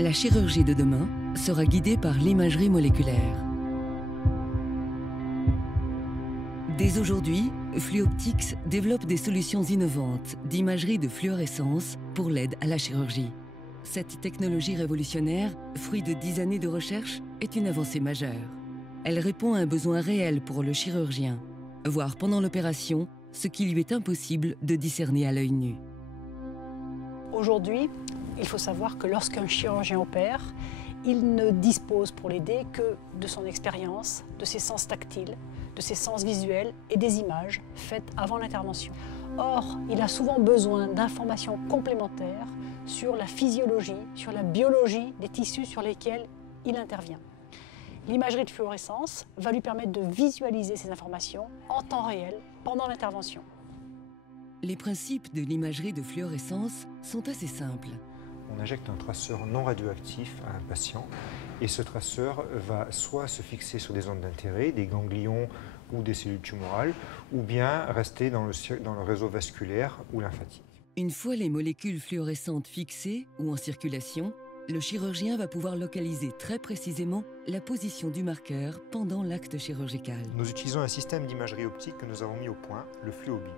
La chirurgie de demain sera guidée par l'imagerie moléculaire. Dès aujourd'hui, Fluoptics développe des solutions innovantes d'imagerie de fluorescence pour l'aide à la chirurgie. Cette technologie révolutionnaire, fruit de 10 années de recherche, est une avancée majeure. Elle répond à un besoin réel pour le chirurgien, voir pendant l'opération ce qui lui est impossible de discerner à l'œil nu. Aujourd'hui, il faut savoir que lorsqu'un chirurgien opère, il ne dispose pour l'aider que de son expérience, de ses sens tactiles, de ses sens visuels et des images faites avant l'intervention. Or, il a souvent besoin d'informations complémentaires sur la physiologie, sur la biologie des tissus sur lesquels il intervient. L'imagerie de fluorescence va lui permettre de visualiser ces informations en temps réel pendant l'intervention. Les principes de l'imagerie de fluorescence sont assez simples. On injecte un traceur non radioactif à un patient et ce traceur va soit se fixer sur des zones d'intérêt, des ganglions ou des cellules tumorales, ou bien rester dans le réseau vasculaire ou lymphatique. Une fois les molécules fluorescentes fixées ou en circulation, le chirurgien va pouvoir localiser très précisément la position du marqueur pendant l'acte chirurgical. Nous utilisons un système d'imagerie optique que nous avons mis au point, le FluoBeam.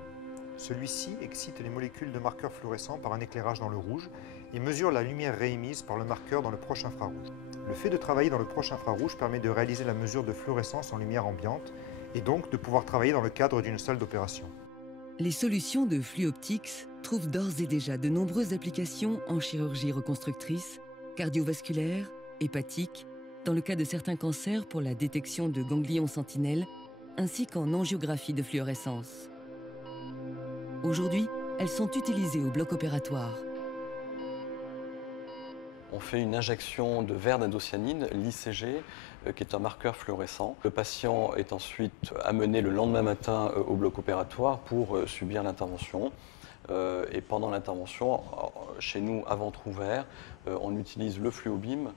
Celui-ci excite les molécules de marqueurs fluorescents par un éclairage dans le rouge et mesure la lumière réémise par le marqueur dans le proche infrarouge. Le fait de travailler dans le proche infrarouge permet de réaliser la mesure de fluorescence en lumière ambiante et donc de pouvoir travailler dans le cadre d'une salle d'opération. Les solutions de Fluoptics trouvent d'ores et déjà de nombreuses applications en chirurgie reconstructrice, cardiovasculaire, hépatique, dans le cas de certains cancers pour la détection de ganglions sentinelles, ainsi qu'en angiographie de fluorescence. Aujourd'hui, elles sont utilisées au bloc opératoire. On fait une injection de verre d'indocyanine, l'ICG, qui est un marqueur fluorescent. Le patient est ensuite amené le lendemain matin au bloc opératoire pour subir l'intervention. Et pendant l'intervention, chez nous, à ventre ouvert, on utilise le FluoBeam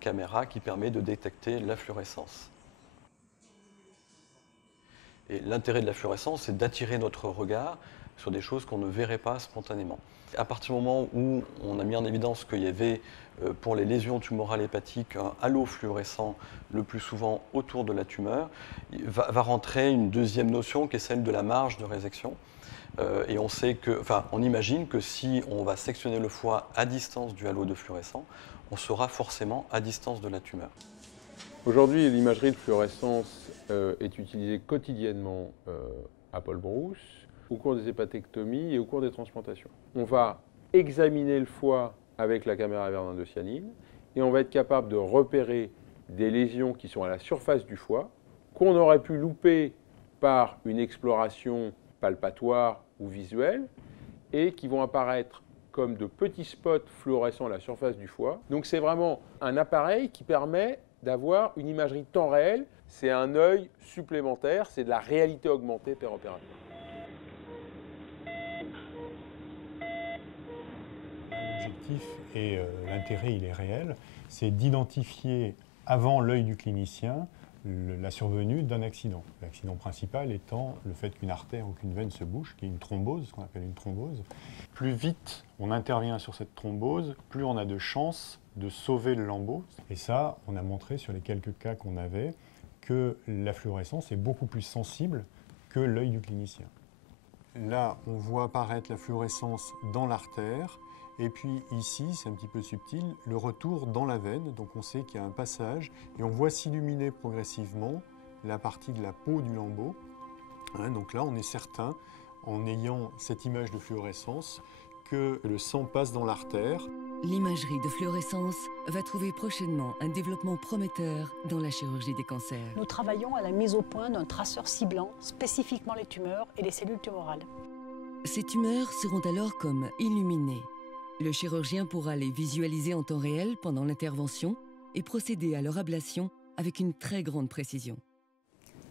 caméra qui permet de détecter la fluorescence. Et l'intérêt de la fluorescence, c'est d'attirer notre regard sur des choses qu'on ne verrait pas spontanément. À partir du moment où on a mis en évidence qu'il y avait pour les lésions tumorales hépatiques un halo fluorescent le plus souvent autour de la tumeur, va rentrer une deuxième notion qui est celle de la marge de résection. Et on sait que, on imagine que si on va sectionner le foie à distance du halo de fluorescent, on sera forcément à distance de la tumeur. Aujourd'hui, l'imagerie de fluorescence est utilisée quotidiennement à Paul Brousse, au cours des hépatectomies et au cours des transplantations. On va examiner le foie avec la caméra à verre d'indocyanine et on va être capable de repérer des lésions qui sont à la surface du foie, qu'on aurait pu louper par une exploration palpatoire ou visuelle et qui vont apparaître comme de petits spots fluorescents à la surface du foie. Donc c'est vraiment un appareil qui permet d'avoir une imagerie temps réel. C'est un œil supplémentaire, c'est de la réalité augmentée péropératoire. L'objectif et l'intérêt, il est réel, c'est d'identifier avant l'œil du clinicien la survenue d'un accident. L'accident principal étant le fait qu'une artère ou qu'une veine se bouche, qui est une thrombose, ce qu'on appelle une thrombose. Plus vite on intervient sur cette thrombose, plus on a de chances de sauver le lambeau. Et ça, on a montré sur les quelques cas qu'on avait que la fluorescence est beaucoup plus sensible que l'œil du clinicien. Là, on voit apparaître la fluorescence dans l'artère. Et puis ici, c'est un petit peu subtil, le retour dans la veine. Donc on sait qu'il y a un passage et on voit s'illuminer progressivement la partie de la peau du lambeau. Donc là, on est certain, en ayant cette image de fluorescence, que le sang passe dans l'artère. L'imagerie de fluorescence va trouver prochainement un développement prometteur dans la chirurgie des cancers. Nous travaillons à la mise au point d'un traceur ciblant spécifiquement les tumeurs et les cellules tumorales. Ces tumeurs seront alors comme illuminées. Le chirurgien pourra les visualiser en temps réel pendant l'intervention et procéder à leur ablation avec une très grande précision.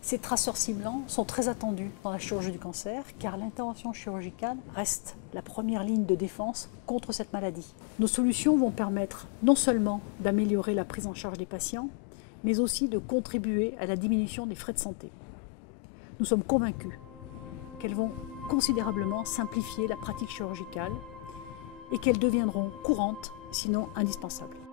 Ces traceurs ciblants sont très attendus dans la chirurgie du cancer car l'intervention chirurgicale reste la première ligne de défense contre cette maladie. Nos solutions vont permettre non seulement d'améliorer la prise en charge des patients, mais aussi de contribuer à la diminution des frais de santé. Nous sommes convaincus qu'elles vont considérablement simplifier la pratique chirurgicale et qu'elles deviendront courantes sinon indispensable.